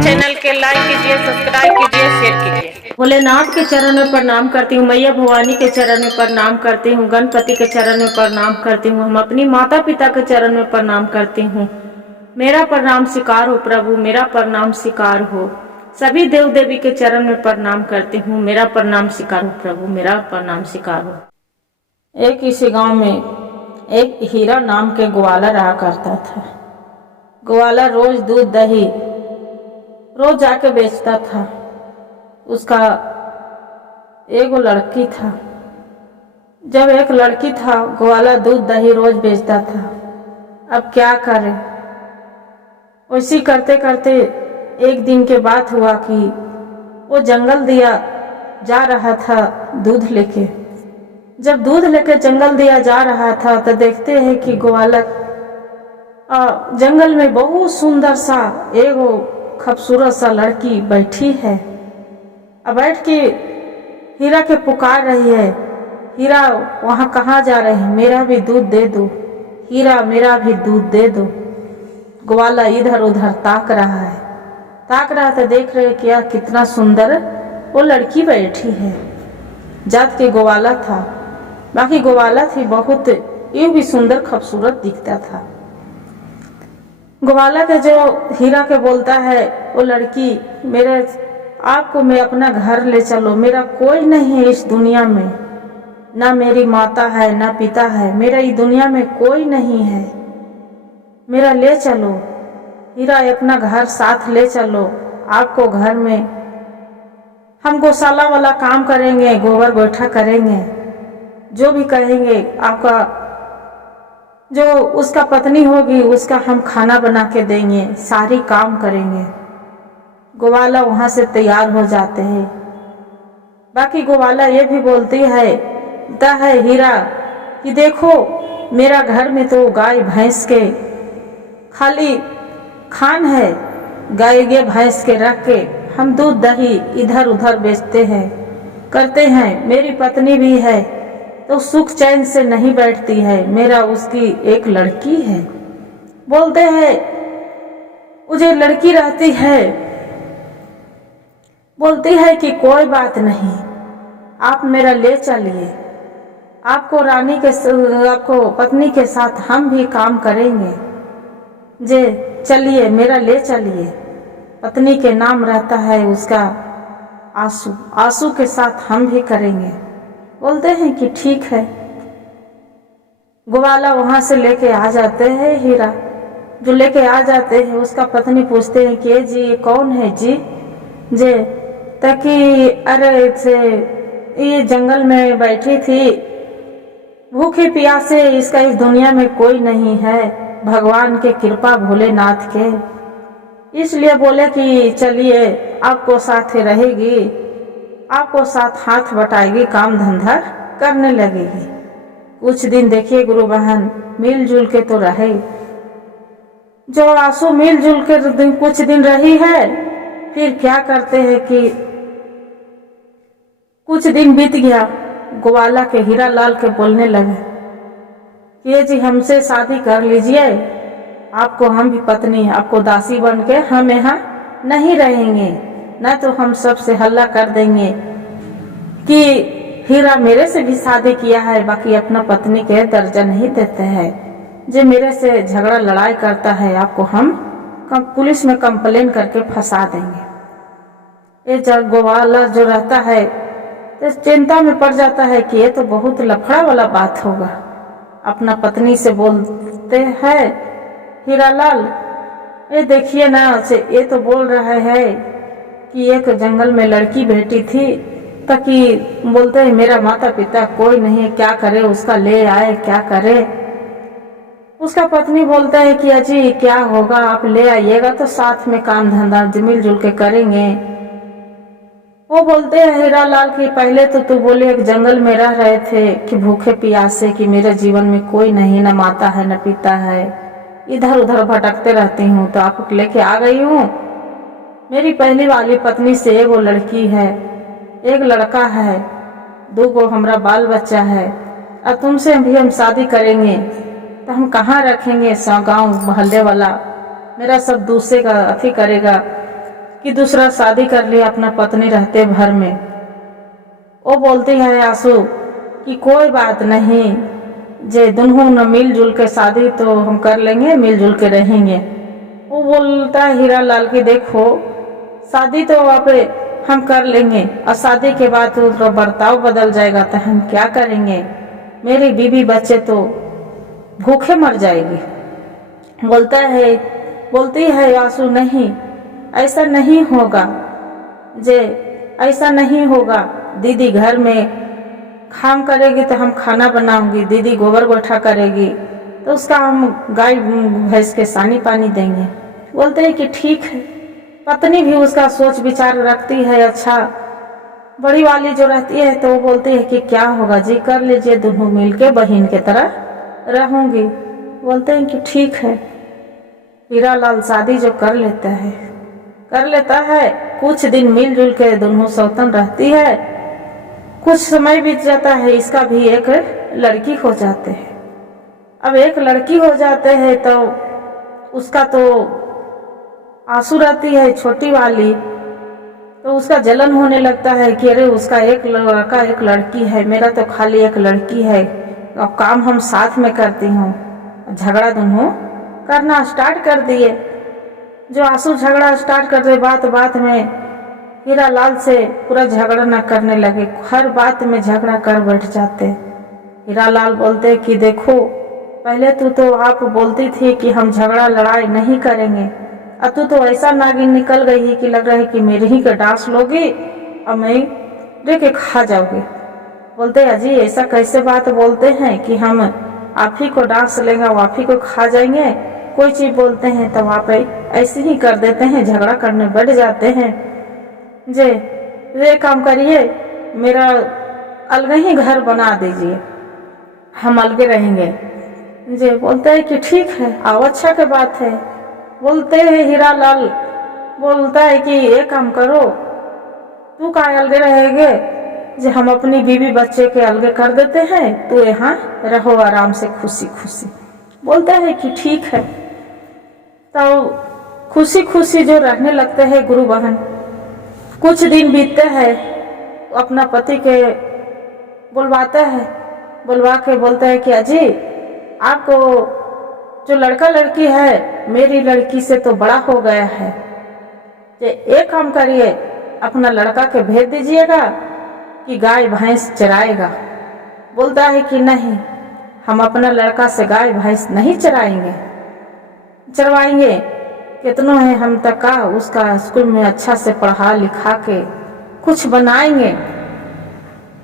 Channel के like कीजिए, subscribe कीजिए, शेयर कीजिए। भोलेनाथ के चरण में प्रणाम करती हूँ, मैया भवानी के चरण में प्रणाम करती हूँ, गणपति के चरण में प्रणाम करती हूँ, हम अपनी माता पिता के चरण में प्रणाम करती हूँ। मेरा प्रणाम स्वीकार हो प्रभु, मेरा प्रणाम स्वीकार हो। सभी देव देवी के चरण में प्रणाम करती हूँ, मेरा प्रणाम स्वीकार हो प्रभु, मेरा प्रणाम स्वीकार हो। एक इसी गांव में एक हीरा नाम के ग्वाला रहा करता था। ग्वाला रोज दूध दही रोज जाके बेचता था। उसका एक लड़की था। जब एक लड़की था, ग्वाला दूध दही रोज बेचता था। अब क्या करे, वैसी करते करते एक दिन के बात हुआ कि वो जंगल दिया जा रहा था दूध लेके। जब दूध लेके जंगल दिया जा रहा था तो देखते हैं कि ग्वाला जंगल में बहुत सुंदर सा एगो खूबसूरत सा लड़की बैठी है। अब बैठ के हीरा के पुकार रही है, हीरा वहाँ कहाँ जा रहे हैं, मेरा भी दूध दे दो, हीरा मेरा भी दूध दे दो। ग्वाला इधर उधर ताक रहा था, देख रहे क्या कितना सुंदर वो लड़की बैठी है। जात के ग्वाला था, बाकी ग्वाला थी बहुत यूं भी सुंदर खूबसूरत दिखता था। ग्वाला के जो हीरा के बोलता है, वो लड़की मेरे आपको मैं अपना घर ले चलो, मेरा कोई नहीं है इस दुनिया में, ना मेरी माता है ना पिता है, मेरा इस दुनिया में कोई नहीं है, मेरा ले चलो हीरा, अपना घर साथ ले चलो। आपको घर में हम गौशाला वाला काम करेंगे, गोबर गोइठा करेंगे, जो भी कहेंगे आपका जो उसका पत्नी होगी उसका हम खाना बना के देंगे, सारी काम करेंगे। ग्वाला वहां से तैयार हो जाते हैं। बाकी ग्वाला ये भी बोलती है हीरा कि देखो मेरा घर में तो गाय भैंस के खाली खान है, गाय के भैंस के रख के हम दूध दही इधर उधर बेचते हैं करते हैं। मेरी पत्नी भी है तो सुख चैन से नहीं बैठती है, मेरा उसकी एक लड़की है। बोलते हैं मुझे लड़की रहती है, बोलती है कि कोई बात नहीं, आप मेरा ले चलिए, आपको रानी के आपको पत्नी के साथ हम भी काम करेंगे, जे चलिए मेरा ले चलिए। पत्नी के नाम रहता है उसका आंसू, आंसू के साथ हम भी करेंगे। बोलते हैं कि ठीक है। ग्वाला वहां से लेके आ जाते हैं हीरा, जो लेके आ जाते हैं उसका पत्नी पूछते हैं कि जी ये कौन है जी, जे ताकि अरे से ये जंगल में बैठी थी भूखे प्यासे, इसका इस दुनिया में कोई नहीं है, भगवान के कृपा भोलेनाथ के, इसलिए बोले कि चलिए आपको साथ रहेगी, आपको साथ हाथ बटाएगी, काम धंधा करने लगेगी। कुछ दिन देखिए गुरु बहन मिलजुल के तो रहे, जो आंसू मिलजुल के कुछ दिन रही है, फिर क्या करते हैं कि कुछ दिन बीत गया, ग्वाला के हीरा लाल के बोलने लगे कि जी हमसे शादी कर लीजिए, आपको हम भी पत्नी, आपको दासी बन के हम यहाँ नहीं रहेंगे, न तो हम सबसे हल्ला कर देंगे कि हीरा मेरे से भी शादी किया है, बाकी अपना पत्नी के दर्जा नहीं देते हैं, जो मेरे से झगड़ा लड़ाई करता है आपको हम पुलिस में कंप्लेन करके फंसा देंगे। ये जब ग्वाला जो रहता है तो चिंता में पड़ जाता है कि ये तो बहुत लफड़ा वाला बात होगा। अपना पत्नी से बोलते हैं हीरालाल, ये देखिए ना, ये तो बोल रहा है कि एक जंगल में लड़की बेटी थी, ताकि बोलते हैं मेरा माता पिता कोई नहीं है, क्या करे, उसका ले आए क्या करे। उसका पत्नी बोलता है कि अजी क्या होगा, आप ले आइएगा तो साथ में काम धंधा मिलजुल के करेंगे। वो बोलते हैं हीरालाल कि पहले तो तू बोले एक जंगल में रह रहे थे कि भूखे प्यासे, कि मेरे जीवन में कोई नहीं, न माता है न पिता है, इधर उधर भटकते रहती हूँ, तो आप लेके आ गई हूँ। मेरी पहली वाली पत्नी से एगो लड़की है, एक लड़का है, 2 हमरा बाल बच्चा है, और तुमसे भी हम शादी करेंगे तो हम कहाँ रखेंगे, गाँव मोहल्ले वाला मेरा सब दूसरे का अथी करेगा कि दूसरा शादी कर लिया अपना पत्नी रहते भर में। वो बोलती है आंसू कि कोई बात नहीं, जे दोनों न मिलजुल के शादी तो हम कर लेंगे, मिलजुल के रहेंगे। वो बोलता है हीरा लाल की देखो शादी तो आप हम कर लेंगे और शादी के बाद तो बर्ताव बदल जाएगा तो हम क्या करेंगे, मेरी बीवी बच्चे तो भूखे मर जाएगी। बोलती है आंसू नहीं, ऐसा नहीं होगा, जे ऐसा नहीं होगा। दीदी घर में काम करेगी तो हम खाना बनाऊंगी, दीदी गोबर गोठा करेगी तो उसका हम गाय भैंस के सानी पानी देंगे। बोलते हैं कि ठीक है। पत्नी भी उसका सोच विचार रखती है अच्छा। बड़ी वाली जो रहती है तो वो बोलती है कि क्या होगा जी, कर लीजिए, दोनों मिलके बहन की तरह रहूंगी। बोलते हैं कि ठीक है। हीरा लाल शादी जो कर लेता है, कुछ दिन मिलजुल के दोनों सौतन रहती है। कुछ समय बीत जाता है, इसका भी एक लड़की हो जाते है। अब एक लड़की हो जाते हैं तो उसका तो आंसू रहती है छोटी वाली, तो उसका जलन होने लगता है कि अरे उसका एक लड़का एक लड़की है, मेरा तो खाली एक लड़की है। अब काम हम साथ में करती हूँ, झगड़ा दोनों करना स्टार्ट कर दिए। जो आंसू झगड़ा स्टार्ट कर दे, बात में हीरा लाल से पूरा झगड़ा न करने लगे, हर बात में झगड़ा कर बैठ जाते। हीरा लाल बोलते कि देखो पहले तो आप बोलती थी कि हम झगड़ा लड़ाई नहीं करेंगे, अब तू तो ऐसा नागिन निकल गई है कि लग रहा है कि मेरे ही का डांस लोगी और मैं रे के खा जाओगे। बोलते अजी ऐसा कैसे बात बोलते हैं कि हम आप ही को डांस लेंगे और आप ही को खा जाएंगे। कोई चीज बोलते हैं तब आप ऐसे ही कर देते हैं, झगड़ा करने बैठ जाते हैं। ये काम करिए, मेरा अलग ही घर बना दीजिए, हम अलग रहेंगे। जे बोलते हैं कि ठीक है, आओ अच्छा के बात है। बोलते हैं हीरा लाल बोलता है कि ये काम करो, तू का अलग रहेगे, जे हम अपनी बीवी बच्चे के अलग कर देते हैं, तू यहाँ रहो आराम से खुशी खुशी। बोलता है कि ठीक है। तो खुशी खुशी जो रहने लगते हैं गुरु बहन। कुछ दिन बीतते हैं, अपना पति के बुलवाता है, बुलवा के बोलता है कि अजी आपको जो लड़का लड़की है मेरी लड़की से तो बड़ा हो गया है, एक काम करिए अपना लड़का के भेज दीजिएगा कि गाय भैंस चराएगा। बोलता है कि नहीं, हम अपना लड़का से गाय भैंस नहीं चरवाएंगे। कितनों है हम तक का उसका स्कूल में अच्छा से पढ़ा लिखा के कुछ बनाएंगे।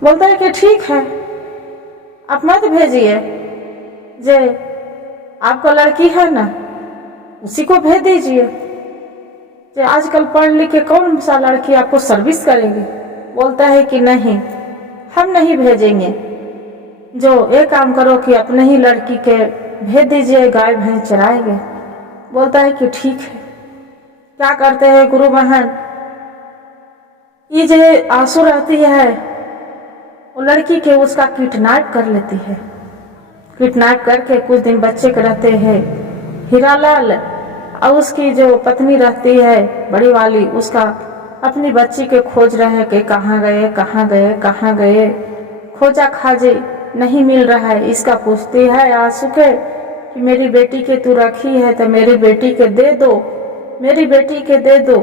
बोलता है कि ठीक है, आप मत भेजिए, जे आपका लड़की है ना उसी को भेज दीजिए। जे आजकल पढ़ लिख के कौन सा लड़की आपको सर्विस करेगी। बोलता है कि नहीं, हम नहीं भेजेंगे, जो एक काम करो कि अपने ही लड़की के भेज दीजिए, गाय भैंस चराएंगे। बोलता है कि ठीक है। क्या करते हैं गुरु बहन, ये जो आंसू रहती है वो लड़की के उसका किडनैप कर लेती है। किडनैप करके कुछ दिन बच्चे के रहते हैं हीरा लाल, और उसकी जो पत्नी रहती है बड़ी वाली, उसका अपनी बच्ची के खोज रहे कि कहाँ गए, खोजा खाजे नहीं मिल रहा है। इसका पूछती है आंसू के कि मेरी बेटी के तू रखी है तो मेरी बेटी के दे दो।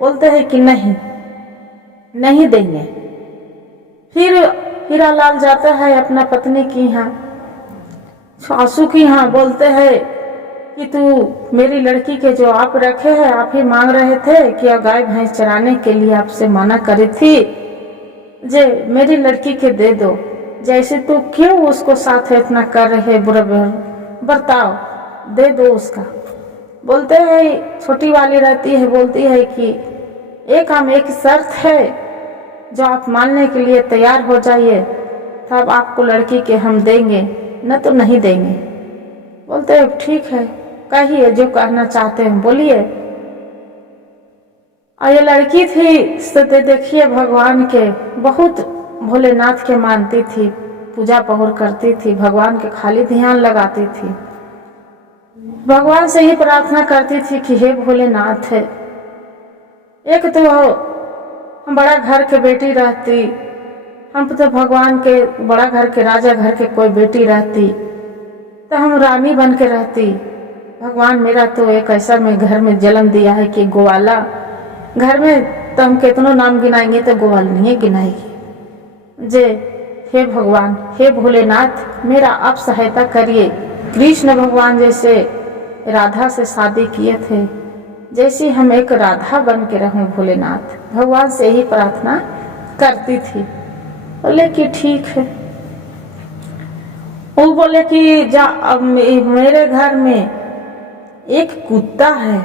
बोलते हैं कि नहीं देंगे। फिर हीरा लाल जाता है अपना पत्नी की यहाँ, आंसू की यहाँ, बोलते हैं कि तू मेरी लड़की के जो आप रखे हैं, आप ही मांग रहे थे कि गाय भैंस चराने के लिए आपसे मना करी थी, जे मेरी लड़की के दे दो। जैसे तू क्यों उसको साथ इतना कर रहे बुरा बर्ताव, दे दो उसका। बोलते हैं छोटी वाली रहती है, बोलती है कि एक शर्त है, जो आप मानने के लिए तैयार हो जाइए तब आपको लड़की के हम देंगे, न तो नहीं देंगे। बोलते हैं ठीक है, कहिए जो कहना चाहते हैं बोलिए। और ये लड़की थी सते देखिए भगवान के बहुत भोलेनाथ के मानती थी, पूजा पहुर करती थी, भगवान के खाली ध्यान लगाती थी। भगवान से ही प्रार्थना करती थी कि हे भोलेनाथ है, एक तो हम बड़ा घर के बेटी रहती, हम तो भगवान के बड़ा घर के राजा घर के कोई बेटी रहती तो हम रानी बन के रहती। भगवान मेरा तो एक ऐसा में घर में जन्म दिया है कि ग्वाला घर में, तो हम कितनों नाम गिनाएंगे तो ग्वाल नहीं गिनाएगी। जे हे भगवान, हे भोलेनाथ, मेरा आप सहायता करिए। कृष्ण भगवान जैसे राधा से शादी किए थे, जैसी हम एक राधा बन के रहूं भोलेनाथ। भगवान से ही प्रार्थना करती थी। बोले कि ठीक है। वो बोले कि जा, अब मेरे घर में एक कुत्ता है,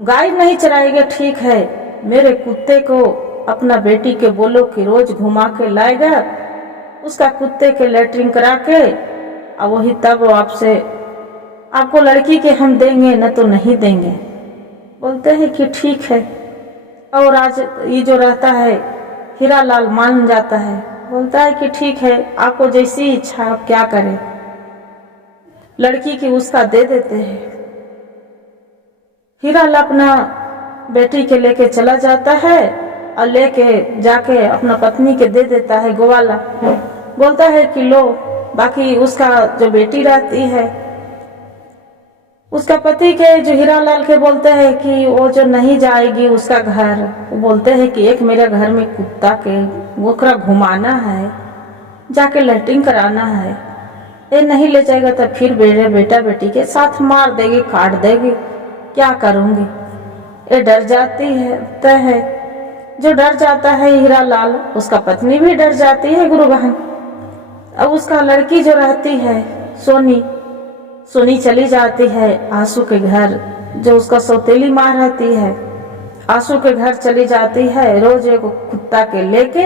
गाय नहीं चराएगा, ठीक है, मेरे कुत्ते को अपना बेटी के बोलो कि रोज घुमा के लाएगा, उसका कुत्ते के लेटरिन करा के और वही तब आपसे आपको लड़की के हम देंगे, न तो नहीं देंगे। बोलते हैं कि ठीक है। और आज ये जो रहता है हीरा लाल मान जाता है, बोलता है कि ठीक है, आपको जैसी इच्छा आप क्या करें, लड़की की उसका दे देते हैं। हीरा लाल अपना बेटी के लेके चला जाता है और लेके जाके अपना पत्नी के दे देता है ग्वाला। बोलता है कि लो, बाकी उसका जो बेटी रहती है उसका पति के जो हीरा लाल के बोलते हैं कि वो जो नहीं जाएगी उसका घर, वो बोलते हैं कि एक मेरे घर में कुत्ता के वोकरा घुमाना है, जाके लैट्रिन कराना है, ये नहीं ले जाएगा तो फिर मेरे बेटा बेटी के साथ मार देगी, काट देगी, क्या करूंगी। ये डर जाती है तय है, जो डर जाता है हीरा लाल, उसका पत्नी भी डर जाती है गुरु बहन। अब उसका लड़की जो रहती है सोनी चली जाती है आंसू के घर, जो उसका सौतेली माँ रहती है, आंसू के घर चली जाती है, रोज एक कुत्ता के लेके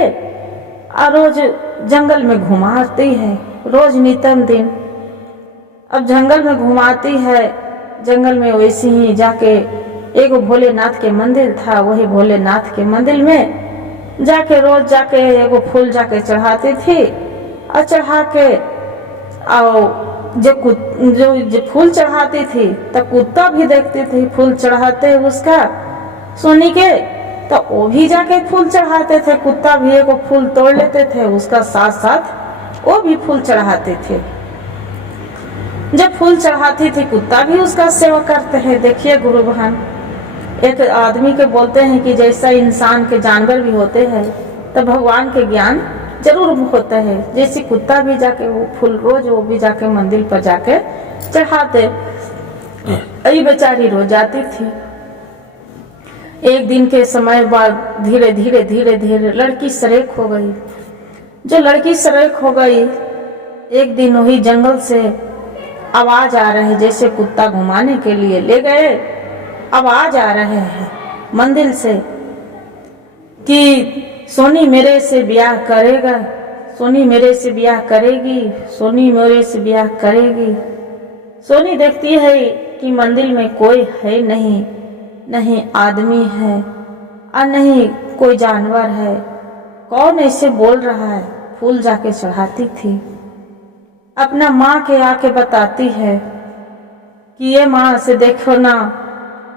और रोज जंगल में घुमाती है, रोज नितम दिन। अब जंगल में घुमाती है, जंगल में वैसे ही जाके एक भोलेनाथ के मंदिर था, वही भोलेनाथ के मंदिर में जाके रोज जाके एगो फूल जाके चढ़ाती थी और चढ़ा के और जो फूल चढ़ाती थी तब कुत्ता भी देखती थी फूल चढ़ाते उसका सोनी के, तो वो भी जाके फूल चढ़ाते थे, कुत्ता भी एगो फूल तोड़ लेते थे उसका साथ साथ वो भी फूल चढ़ाते थे। जब फूल चढ़ाती थी कुत्ता भी उसका सेवा करते हैं। देखिए गुरु बहन, एक आदमी के बोलते हैं कि जैसा इंसान के जानवर भी होते हैं तो भगवान के ज्ञान जरूर होता है। जैसे कुत्ता भी जाके वो फूल रोज वो भी जाके मंदिर पर जाके चढ़ाते, यही बेचारी रोज जाती थी। एक दिन के समय बाद धीरे धीरे लड़की सरेक हो गई। जो लड़की सरेक हो गई, एक दिन वही जंगल से आवाज आ रहे, जैसे कुत्ता घुमाने के लिए ले गए, आवाज आ रहे हैं मंदिर से कि सोनी मेरे से ब्याह करेगा, सोनी मेरे से ब्याह करेगी, सोनी मेरे से ब्याह करेगी। सोनी देखती है कि मंदिर में कोई है नहीं, नहीं आदमी है और नहीं कोई जानवर है, कौन ऐसे बोल रहा है। फूल जाके चढ़ाती थी, अपना माँ के आके बताती है कि ये माँ से देखो ना,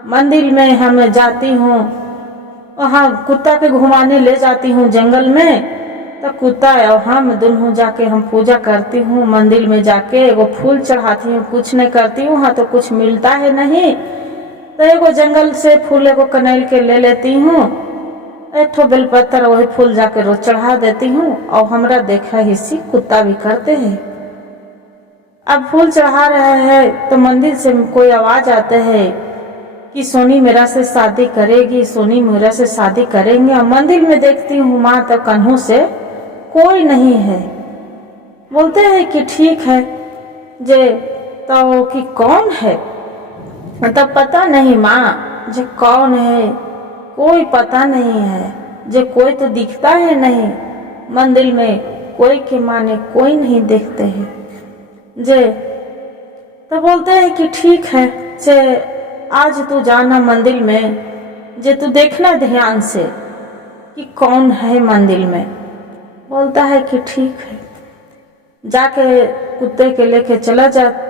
मंदिर में हम जाती हूँ, वहाँ कुत्ता के घुमाने ले जाती हूँ जंगल में, तो कुत्ता और हम दोनों जाके हम पूजा करती हूँ, मंदिर में जाके वो फूल चढ़ाती हूँ, कुछ नहीं करती हूँ, वहाँ तो कुछ मिलता है नहीं, तो एगो जंगल से फूल एगो कनैल के ले लेती हूँ, एक ठो बेलपत्तर वही फूल जाके रोज चढ़ा देती हूँ और हमरा देखा हिस्सी कुत्ता भी करते हैं। अब फूल चढ़ा रहे हैं तो मंदिर से कोई आवाज आते है कि सोनी मेरा से शादी करेगी, सोनी मेरा से शादी करेंगे। और मंदिर में देखती हूँ माँ तो कन्हू से कोई नहीं है। बोलते हैं कि ठीक है जे तो कि कौन है, मतलब पता नहीं माँ जे कौन है, कोई पता नहीं है, जे कोई तो दिखता है नहीं, मंदिर में कोई के माने कोई नहीं देखते हैं जे। तो बोलते हैं कि ठीक है जे आज तू जाना मंदिर में, जे तू देखना ध्यान से कि कौन है मंदिर में। बोलता है कि ठीक है, जाके कुत्ते के लेके चला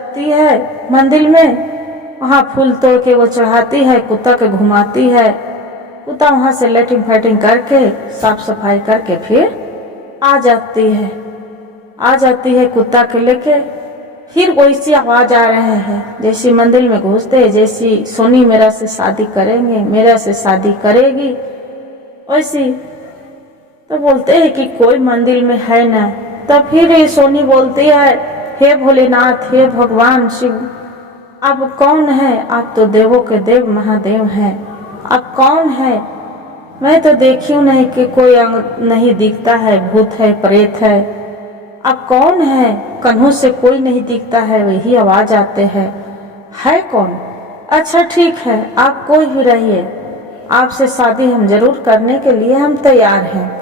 जाती है मंदिर में, वहाँ फूल तोड़ के वो चढ़ाती है, कुत्ता के घुमाती है। कुत्ता वहाँ से लेटिंग फाइटिंग करके साफ सफाई करके फिर आ जाती है कुत्ता के लेके। फिर वैसी आवाज आ रहे हैं जैसी मंदिर में घुसते हैं, जैसी सोनी मेरा से शादी करेंगे, मेरा से शादी करेगी, वैसी। तो बोलते हैं कि कोई मंदिर में है ना। तब फिर ये सोनी बोलती है, हे भोलेनाथ, हे भगवान शिव, आप कौन है? आप तो देवों के देव महादेव हैं, आप कौन है? मैं तो देखी हूँ नहीं कि कोई अंग नहीं दिखता है, भूत है, प्रेत है, आप कौन है? कन्हों से कोई नहीं दिखता है, वही आवाज आते हैं, है कौन? अच्छा ठीक है, आप कोई भी रहिए, आपसे शादी हम जरूर करने के लिए हम तैयार हैं।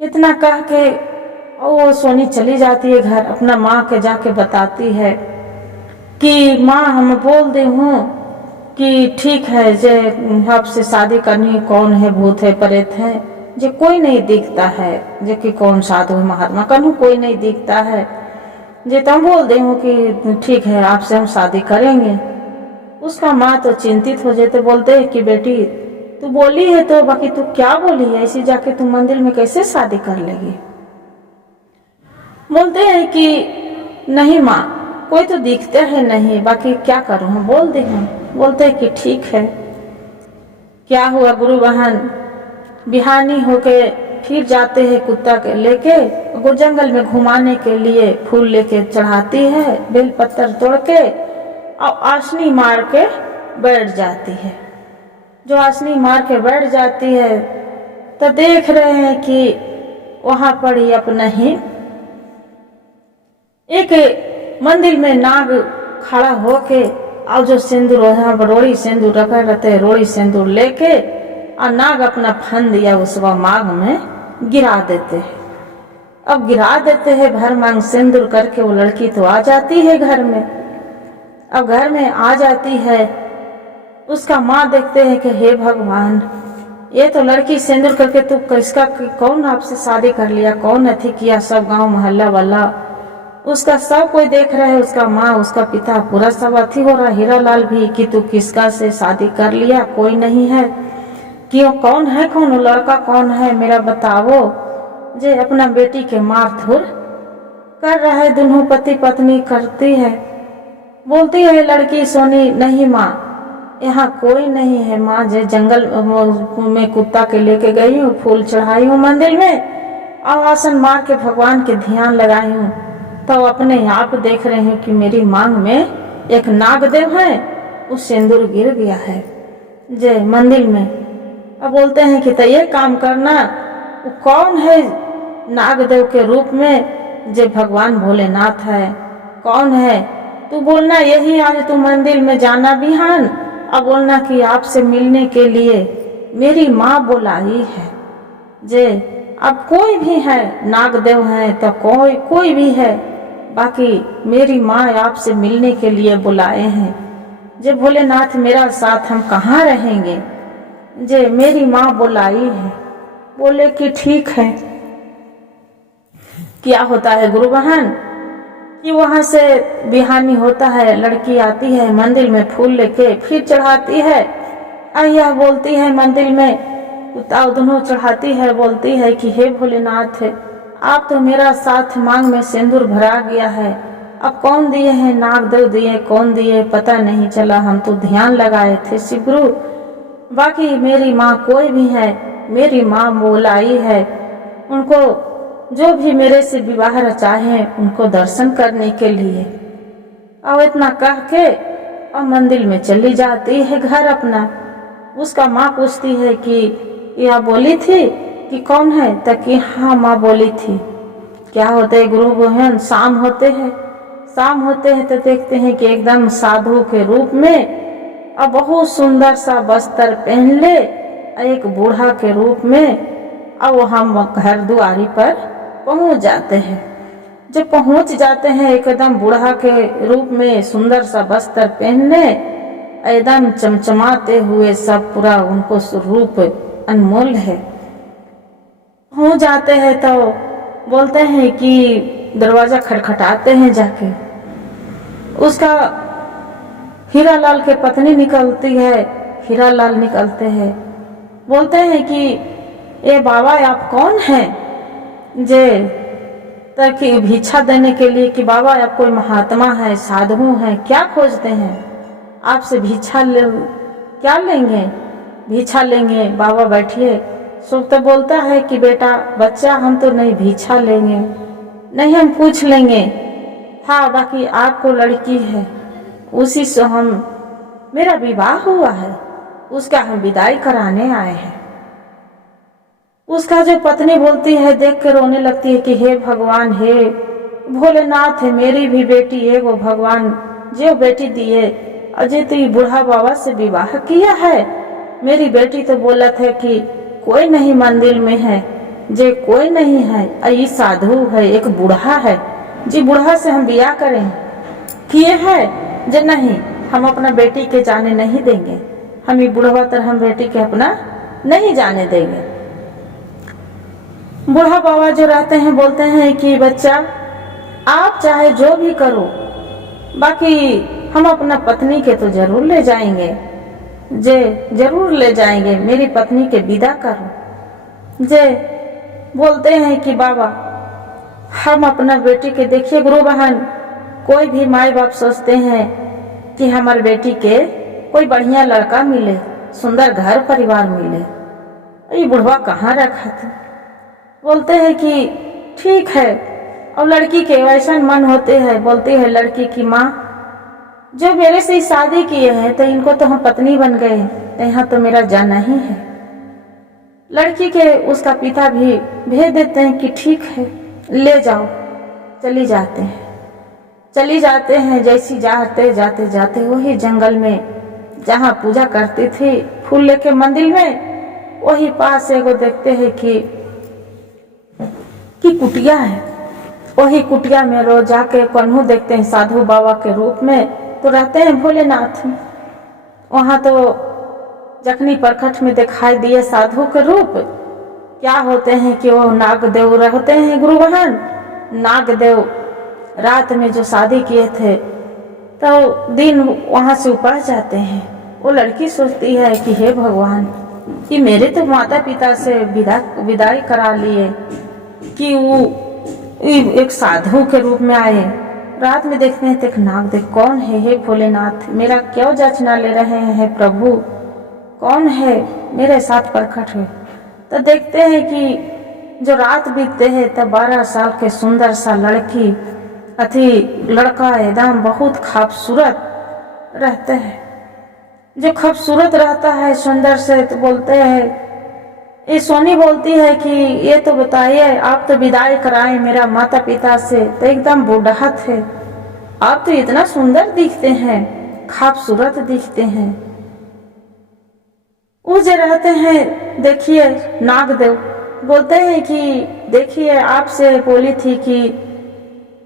इतना कह के वो सोनी चली जाती है घर, अपना माँ के जाके बताती है कि माँ हम बोल दे हूँ कि ठीक है जे आपसे शादी करनी, कौन है, भूत है, प्रेत है, जे कोई नहीं दिखता है, जे कि कौन साधु महात्मा कन्हू कोई नहीं दिखता है, जे तुम बोल दे हूँ कि ठीक है आपसे हम शादी करेंगे। उसका माँ तो चिंतित हो जाते, बोलते है कि बेटी तू बोली है तो बाकी तू क्या बोली है, ऐसी जाके तू मंदिर में कैसे शादी कर लेगी? बोलते हैं कि नहीं माँ, कोई तो दिखते है नहीं, बाकी क्या करूँ हम बोल दे हम। बोलते हैं कि ठीक है। क्या हुआ गुरु बहन, बिहानी होके फिर जाते हैं कुत्ता के लेके, वो जंगल में घुमाने के लिए फूल लेके चढ़ाती है, बेल पत्थर तोड़ के, और आसनी मार के बैठ जाती है। जो आसनी मार के बैठ जाती है तो देख रहे हैं कि वहां पर ही अपना ही एक मंदिर में नाग खड़ा होके, और जो सिंदूर रोड़ी सिंदूर रखा रहते है, रोड़ी सिंदूर लेके और नाग अपना फन दिया उस मांग में गिरा देते हैं। अब गिरा देते हैं भर मांग सिंदूर करके, वो लड़की तो आ जाती है घर में। अब घर में आ जाती है, उसका माँ देखते हैं कि हे भगवान, ये तो लड़की सिंदूर करके तू किसका, कौन आपसे शादी कर लिया, कौन अथी किया? सब गांव मोहल्ला वाला उसका सब कोई देख रहा है, उसका माँ, उसका पिता, पूरा सब अथी हो रहा, हीरा लाल भी, कि तू किसका से शादी कर लिया, कोई नहीं है, क्यों, कौन है, कौन वो लड़का कौन है मेरा बताओ। जे अपना बेटी के मारधुर कर रहा है, दोनों पति पत्नी करती है। बोलती है लड़की सोनी, नहीं माँ यहाँ कोई नहीं है माँ, जे जंगल में कुत्ता के लेके गई हूँ, फूल चढ़ाई हूँ मंदिर में, और आसन मार के भगवान के ध्यान लगाई हूँ, तो अपने आप देख रहे हैं कि मेरी मांग में एक नागदेव है, उस सिंदूर गिर गया है जे मंदिर में। अब बोलते हैं कि तो ये काम करना, वो कौन है नागदेव के रूप में, जे भगवान भोलेनाथ है, कौन है तू बोलना, यही आज तू मंदिर में जाना बिहान, अब बोलना कि आपसे मिलने के लिए मेरी माँ बुलाई है। जे अब कोई भी है, नागदेव है तो कोई भी है, बाकी मेरी माँ आपसे मिलने के लिए बुलाए हैं। जे भोलेनाथ मेरा साथ हम कहाँ रहेंगे, जे मेरी माँ बुलाई है। बोले कि ठीक है। क्या होता है गुरु बहन कि वहां से बिहानी होता है, लड़की आती है मंदिर में फूल लेके, फिर चढ़ाती है, यह बोलती है मंदिर में उताव दोनों चढ़ाती है, बोलती है कि हे भोलेनाथ, आप तो मेरा साथ मांग में सिंदूर भरा गया है, अब कौन दिए हैं, नागदेव दिए, कौन दिए पता नहीं चला, हम तो ध्यान लगाए थे शिव गुरु, बाकी मेरी माँ कोई भी है, मेरी माँ बुलाई है, उनको जो भी मेरे से विवाह रचाहे उनको दर्शन करने के लिए। और इतना कह के और मंदिर में चली जाती है घर अपना। उसका माँ पूछती है कि यह बोली थी कि कौन है, तक कि हाँ माँ बोली थी। क्या होते है गुरु बहन, शाम होते हैं तो देखते हैं कि एकदम साधु के रूप में और बहुत सुंदर सा वस्त्र पहन ले, एक बूढ़ा के रूप में, और हम घर दुआरी पर पहुंच जाते हैं। जब पहुंच जाते हैं एकदम बूढ़ा के रूप में, सुंदर सा वस्त्र पहनने, एकदम चमचमाते हुए, सब पूरा उनको रूप अनमोल है। हो जाते हैं तो बोलते हैं कि दरवाजा खटखटाते हैं जाके, उसका हीरा लाल के पत्नी निकलती है, हीरा लाल निकलते हैं, बोलते हैं कि ए बाबा आप कौन हैं जे ताकि भिक्षा देने के लिए, कि बाबा आप कोई महात्मा है, साधु हैं, क्या खोजते हैं, आपसे भिक्षा ले क्या लेंगे, भिक्षा लेंगे, बाबा बैठिए। सुख तो बोलता है कि बेटा बच्चा हम तो नहीं भिक्षा लेंगे, नहीं हम पूछ लेंगे, हाँ बाकी आपको लड़की है, उसी से हम मेरा विवाह हुआ है, उसका हम विदाई कराने आए हैं। उसका जो पत्नी बोलती है, देख कर रोने लगती है कि हे भगवान, हे भोलेनाथ, है मेरी भी बेटी है, वो भगवान जो बेटी दिए अजय तो ये बूढ़ा बाबा से विवाह किया है। मेरी बेटी तो बोला था कि कोई नहीं मंदिर में है, जे कोई नहीं है, ये साधु है, एक बूढ़ा है, जी बूढ़ा से हम बिया करें किए है, जे नहीं हम अपना बेटी के जाने नहीं देंगे, हम ये बुढ़वा तर हम बेटी के अपना नहीं जाने देंगे। बूढ़ा बाबा जो रहते हैं बोलते हैं कि बच्चा आप चाहे जो भी करो, बाकी हम अपना पत्नी के तो जरूर ले जाएंगे, जे जरूर ले जाएंगे, मेरी पत्नी के विदा करो। जे बोलते हैं कि बाबा हम अपना बेटी के, देखिए गुरु बहन, कोई भी माई बाप सोचते हैं कि हमारे बेटी के कोई बढ़िया लड़का मिले, सुंदर घर परिवार मिले, ये बुढ़वा कहाँ रखा था। बोलते हैं कि ठीक है, और लड़की के वैसा मन होते हैं, बोलती है लड़की की माँ जो मेरे से शादी किए हैं तो इनको तो हम पत्नी बन गए, तो यहाँ तो मेरा जाना ही है। लड़की के उसका पिता भी भेज देते हैं कि ठीक है ले जाओ, चली जाते हैं, चली जाते हैं। जैसी जाते जाते जाते वही जंगल में जहाँ पूजा करती थी फूल लेके मंदिर में, वही पास एगो देखते हैं कि कुटिया है। वही कुटिया में रोज जाके कन्हू देखते हैं साधु बाबा के रूप में, तो रहते हैं भोलेनाथ। वहाँ तो जखनी परखट में दिखाई दिए साधु के रूप, क्या होते हैं कि वो नागदेव रहते हैं गुरु बहन। नागदेव रात में जो शादी किए थे तो दिन वहाँ से ऊपर जाते हैं। वो लड़की सोचती है कि हे भगवान, कि मेरे तो माता पिता से विदाई करा लिए, कि वो एक साधु के रूप में आए। रात में देखते हैं तो नागदेव कौन है, हे भोलेनाथ मेरा क्यों जांचना ले रहे हैं प्रभु, कौन है मेरे साथ प्रकट है। तो देखते हैं कि जो रात बीतते हैं तब 12 साल के सुंदर सा लड़की अथी लड़का एकदम बहुत खूबसूरत रहते हैं। जो खूबसूरत रहता है सुंदर से, तो बोलते हैं, ये सोनी बोलती है कि ये तो बताइए आप तो विदाई कराए मेरा माता पिता से, तो एकदम बूढ़ा थे, आप तो इतना सुंदर दिखते हैं, खूबसूरत दिखते हैं। वो जो रहते हैं देखिए नागदेव बोलते हैं कि देखिए आपसे बोली थी कि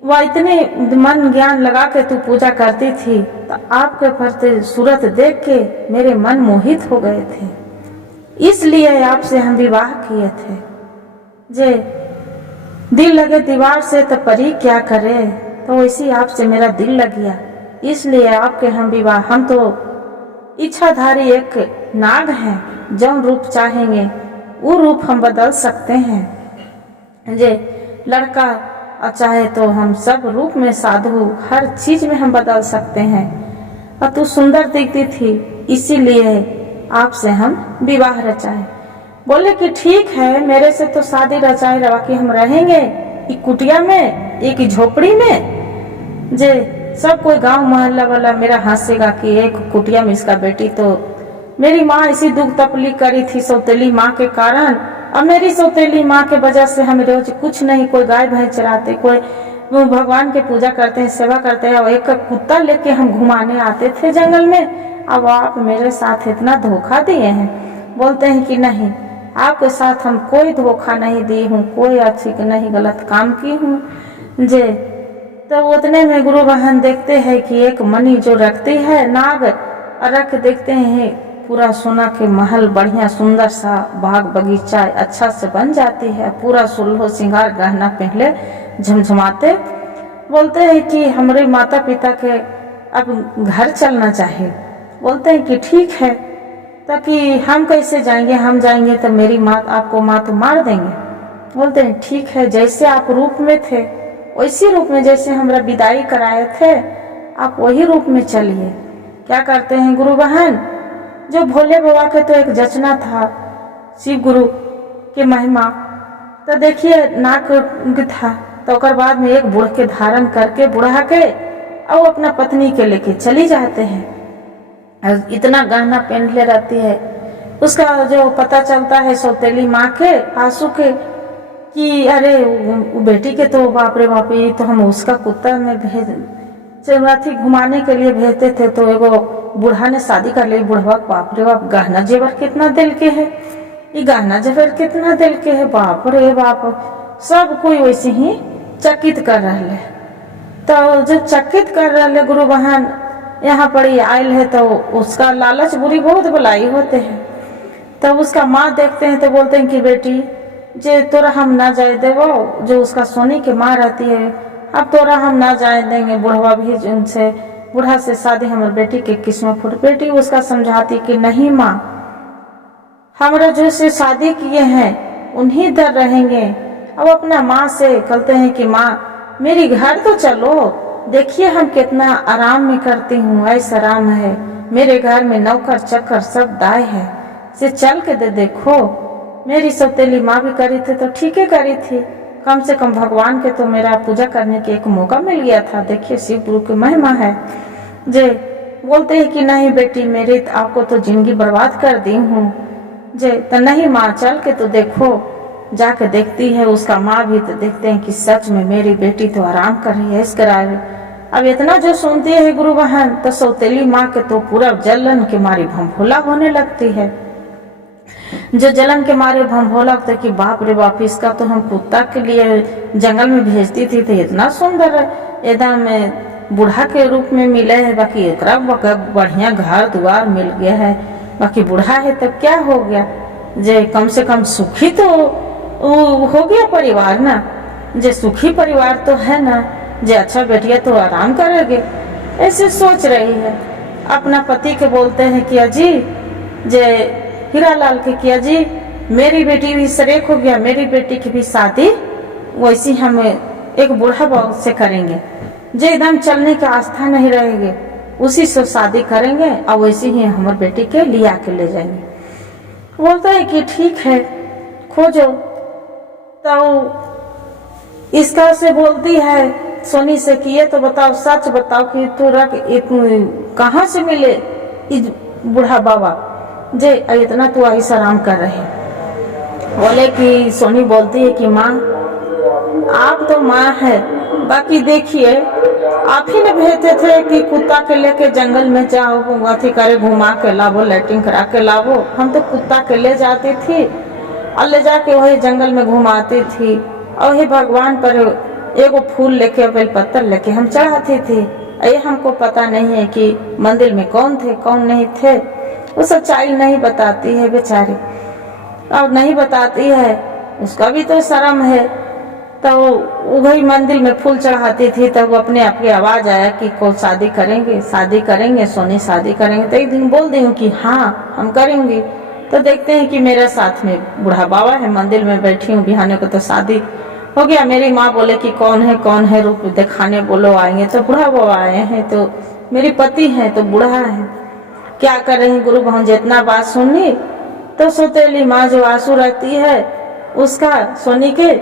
वह इतने मन ज्ञान लगा के तू पूजा करती थी, तो आपके प्रति सूरत देख के मेरे मन मोहित हो गए थे, इसलिए आपसे हम विवाह किए थे। जे दिल लगे दीवार से तो परी क्या करे, तो वैसे आपसे मेरा दिल लग गया, इसलिए आपके हम विवाह। हम तो इच्छाधारी एक नाग हैं, जो रूप चाहेंगे वो रूप हम बदल सकते हैं। जे लड़का चाहे तो हम सब रूप में साधु हर चीज में हम बदल सकते हैं, और तू सुंदर दिखती थी इसीलिए आपसे हम विवाह रचाए। बोले कि ठीक है मेरे से तो शादी रचाए, बाकी हम रहेंगे एक कुटिया में, एक झोपड़ी में। जे सब कोई गांव मोहल्ला वाला मेरा हंसेगा कि एक कुटिया में इसका बेटी, तो मेरी माँ इसी दुख तकलीफ करी थी सौतेली माँ के कारण, और मेरी सौतेली माँ के वजह से हम रोज कुछ नहीं, कोई गाय भैंस चराते, कोई भगवान के पूजा करते हैं, सेवा करते हैं, और एक कुत्ता लेके हम घुमाने आते थे जंगल में। अब आप मेरे साथ इतना धोखा दिए हैं। बोलते हैं कि नहीं, आपके साथ हम कोई धोखा नहीं दी हूँ, कोई अच्छी नहीं गलत काम की हूँ। जे तो उतने में गुरु बहन देखते हैं कि एक मणि जो रखती है नाग, रख देखते हैं पूरा सोना के महल, बढ़िया सुंदर सा बाग बगीचा अच्छा से बन जाती है, पूरा सुलहो श्रृंगार गहना पहले झमझमाते। बोलते हैं कि हमारे माता पिता के अब घर चलना चाहिए। बोलते हैं कि ठीक है, ताकि हम कैसे जाएंगे, हम जाएंगे तो मेरी माँ आपको माँ तो मार देंगे। बोलते हैं ठीक है, जैसे आप रूप में थे वैसी रूप में, जैसे हमरा विदाई कराए थे आप वही रूप में चलिए। क्या करते हैं गुरु बहन, जो भोले बाबा के तो एक जचना था शिव गुरु के महिमा, तो देखिए नाक था, तो ओकर बाद में एक बूढ़ के धारण करके बुढ़ा के और अपना पत्नी के लेके चली जाते हैं। और इतना गहना पहन ले रहती है, उसका जो पता चलता है सौतेली माँ के आंसू के कि अरे वो बेटी के तो बाप रे बाप, ये तो हम उसका कुत्ता में थी घुमाने के लिए भेजते थे, तो एगो बूढ़ा ने शादी कर ली। बुढ़वा बाप रे बाप, गहना जेवर कितना दिल के है, ये गहना जेवर कितना दिल के है, बाप रे बाप। सब कोई वैसे ही चकित कर रहे। तो जब चकित कर रहे गुरु बहन यहाँ पर आयल है, तो उसका लालच बुरी बहुत बुलाई होते हैं। तब उसका माँ देखते हैं तो बोलते हैं कि बेटी जे तोरा हम ना जाए देवो, जो उसका सोनी के माँ रहती है, अब तोरा हम ना जाए देंगे। बुढ़वा भी उनसे बूढ़ा से शादी हमारे बेटी के किस्मत फूट। बेटी उसका समझाती कि नहीं माँ, हमारा जो से शादी किए हैं उन्हीं दर रहेंगे। अब अपना माँ से कहते हैं कि माँ मेरी घर तो चलो, देखिए हम कितना आराम में करती हूँ, ऐसा आराम है मेरे घर में, नौकर चक्कर सब दाय है, से चल के दे देखो। मेरी सौतेली माँ भी करी थी तो ठीक है करी थी, कम से कम भगवान के तो मेरा पूजा करने के एक मौका मिल गया था। देखिए शिव गुरु की महिमा है। जे बोलते हैं कि नहीं बेटी, मेरी आपको तो जिंदगी बर्बाद कर दी हूँ। जे तो नहीं माँ, चल के तो देखो। जाके देखती है उसका माँ भी, तो देखते हैं कि सच में मेरी बेटी तो आराम कर रही है इस कराए। अब इतना जो सुनती है गुरु बहन, तो सौतेली माँ के तो पूरा जलन के मारी भंभोला होने लगती है। जो जलन के मारे भंभोला लगता है कि बाप रे बाप, इसका तो हम कुत्ता के लिए जंगल में भेजती थी, तो इतना सुंदर एकदम बूढ़ा के रूप में मिले है, बाकी एकरा बढ़िया घर द्वार मिल गया है, बाकी बूढ़ा है तब क्या हो गया, जे कम से कम सुखी तो हो गया परिवार ना, जे सुखी परिवार तो है ना, जे अच्छा बेटिया तो आराम करेंगे, ऐसे सोच रही है। अपना पति के बोलते हैं कि अजी, जे हीरालाल के किया जी, मेरी बेटी भी सरेक हो गया, मेरी बेटी की भी शादी वैसी हम एक बूढ़ा बाबू से करेंगे, जो एकदम चलने की आस्था नहीं रहेगी उसी से शादी करेंगे, और वैसे ही हमारे बेटी के लिया के ले जाएंगे। बोलता है कि ठीक है खोजो। तो इसका से बोलती है सोनी से कि ये तो बताओ, सच बताओ कि तोरा कहाँ से मिले इस बूढ़ा बाबा, जे इतना तो ऐसा आराम कर रहे। बोले कि सोनी बोलती है कि माँ आप तो माँ है, बाकी देखिए आप ही ने भेजे थे कि कुत्ता के लेके जंगल में जाओ, अथी करे घुमा के लावो, लैट्रिन करा के लावो। हम तो कुत्ता के ले जाती थी और ले जाके वही जंगल में घुमाती थी, और वही भगवान पर एगो फूल लेके बेलपत्तर लेके हम चढ़ाती थी। ये हमको पता नहीं है कि मंदिर में कौन थे कौन नहीं थे, वो सच्चाई नहीं बताती है बेचारी, और नहीं बताती है, उसका भी तो शर्म है। तो वही मंदिर में फूल चढ़ाती थी, तब अपने आप की आवाज आया कि को शादी करेंगे, शादी करेंगे सोनी, शादी करेंगे। तो एक दिन बोल दी हूँ कि हाँ हम करेंगे। तो देखते हैं कि मेरे साथ में बूढ़ा बाबा है, मंदिर में बैठी हूँ, बिहाने को तो शादी हो गया। मेरी माँ बोले कि कौन है रूप दिखाने बोलो आएंगे, तो बूढ़ा बाबा आए हैं, तो मेरी पति है तो बूढ़ा है। क्या कर रही गुरु बहन, जितना बात सुननी तो सौतेली माँ जो आंसू रहती है उसका सोनी के,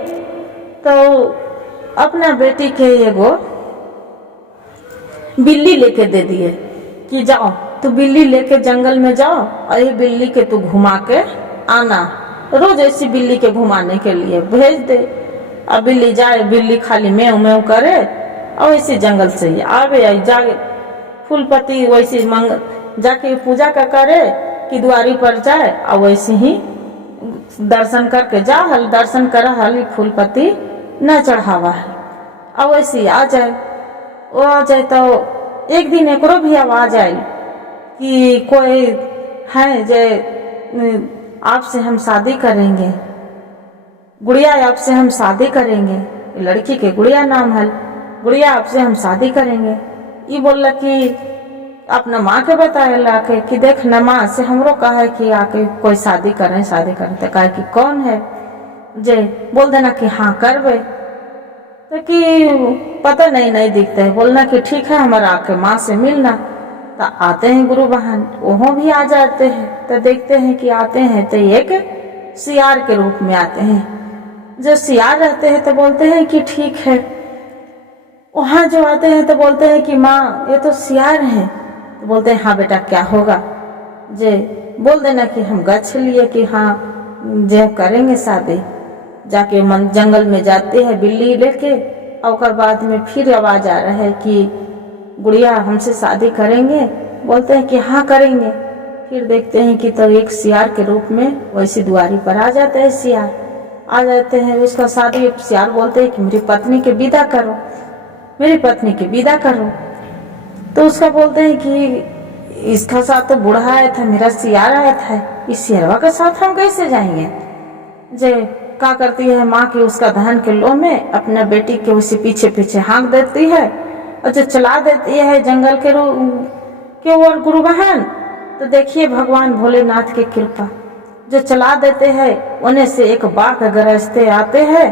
तो अपना बेटी के एगो बिल्ली लेके दे दिए कि जाओ तू बिल्ली लेके जंगल में जाओ, और ये बिल्ली के तू घुमा के आना, रोज ऐसी बिल्ली के घुमाने के लिए भेज दे। अब बिल्ली जाए, बिल्ली खाली मेव मेव करे और वैसे जंगल से ही आवे, आई जाए फूलपति वैसे जाके पूजा का करे कि द्वारी पर जाए, और वैसे ही दर्शन करके जा, हल दर्शन करा, हल फूलपति न चढ़ावा है, और वैसे आ जाए। वो आ जाए तो एक दिन एकरो भी आवाज आई कि कोई है जे आपसे हम शादी करेंगे, गुड़िया आपसे हम शादी करेंगे, लड़की के गुड़िया नाम है, गुड़िया आपसे हम शादी करेंगे। ये बोला कि अपना माँ के बताए लाके कि देख न माँ से हमरो कहा है कि आके कोई शादी करें तो कहा कि कौन है जे बोल देना कि हाँ करवे तो कि पता नहीं दिखते है, बोलना कि ठीक है हमारा आके माँ से मिलना। तो आते हैं गुरु बहन, वह भी आ जाते हैं। तो देखते हैं कि आते हैं तो एक सियार के रूप में आते हैं। जो सियार रहते हैं तो बोलते हैं कि ठीक है। वहाँ जो आते हैं तो बोलते हैं कि माँ ये तो सियार हैं। तो बोलते हैं हाँ बेटा क्या होगा, जे बोल देना कि हम गच्छ लिए कि हाँ जे करेंगे शादी। जाके जंगल में जाते हैं बिल्ली लेके, और बाद में फिर आवाज आ रहा है कि गुड़िया हमसे शादी करेंगे। बोलते हैं कि हाँ करेंगे। फिर देखते हैं कि तो एक सियार के रूप में वैसी दुआरी पर आ जाते हैं सियार, आ जाते हैं। उसका शादी सियार बोलते हैं कि मेरी पत्नी के विदा करो, मेरी पत्नी की विदा करो। तो उसका बोलते हैं कि इसका साथ तो बूढ़ा आया था, मेरा सियार आया था, इस सियारवा के साथ हम कैसे जाएंगे। जे क्या करती है माँ की उसका धान के लो में अपना बेटी के उसी पीछे पीछे हाँक देती है और जो चला देती है जंगल के ओर गुरु बहन। तो देखिए भगवान भोलेनाथ की कृपा, जो चला देते हैं उन्हें से एक बाघ गरजते आते हैं।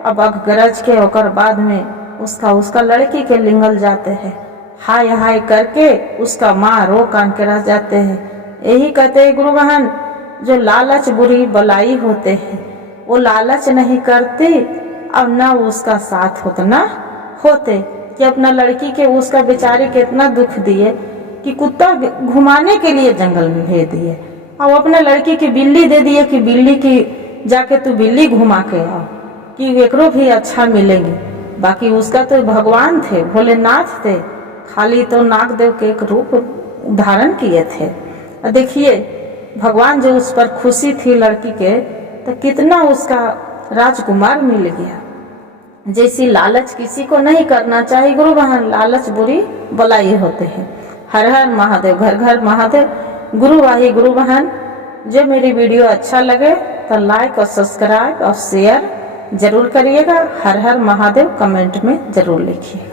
अब बाघ गरज के होकर बाद में उसका लड़की के लिंगल जाते हैं। हाय हाय करके उसका माँ रो कान के रह जाते हैं। यही कहते हैं गुरु बहन, जो लालच बुरी बलाई होते हैं वो लालच नहीं करती और न उसका साथ होते कि अपना लड़की के उसका बेचारे के इतना दुख दिए कि कुत्ता घुमाने के लिए जंगल में भेज दिए और अपना लड़की की बिल्ली दे दिए कि बिल्ली की जाके तू बिल्ली घुमा के आओ कि एकरो भी अच्छा मिलेगी। बाकी उसका तो भगवान थे, भोलेनाथ थे, खाली तो नागदेव के एक रूप धारण किए थे। देखिए भगवान जो उस पर खुशी थी लड़की के, तो कितना उसका राजकुमार मिल गया। जैसी लालच किसी को नहीं करना चाहिए गुरु बहन, लालच बुरी बलाई होते हैं। हर हर महादेव, घर घर महादेव। गुरु बहन, जो मेरी वीडियो अच्छा लगे तो लाइक और सब्सक्राइब और शेयर जरूर करिएगा। हर हर महादेव कमेंट में जरूर लिखिए।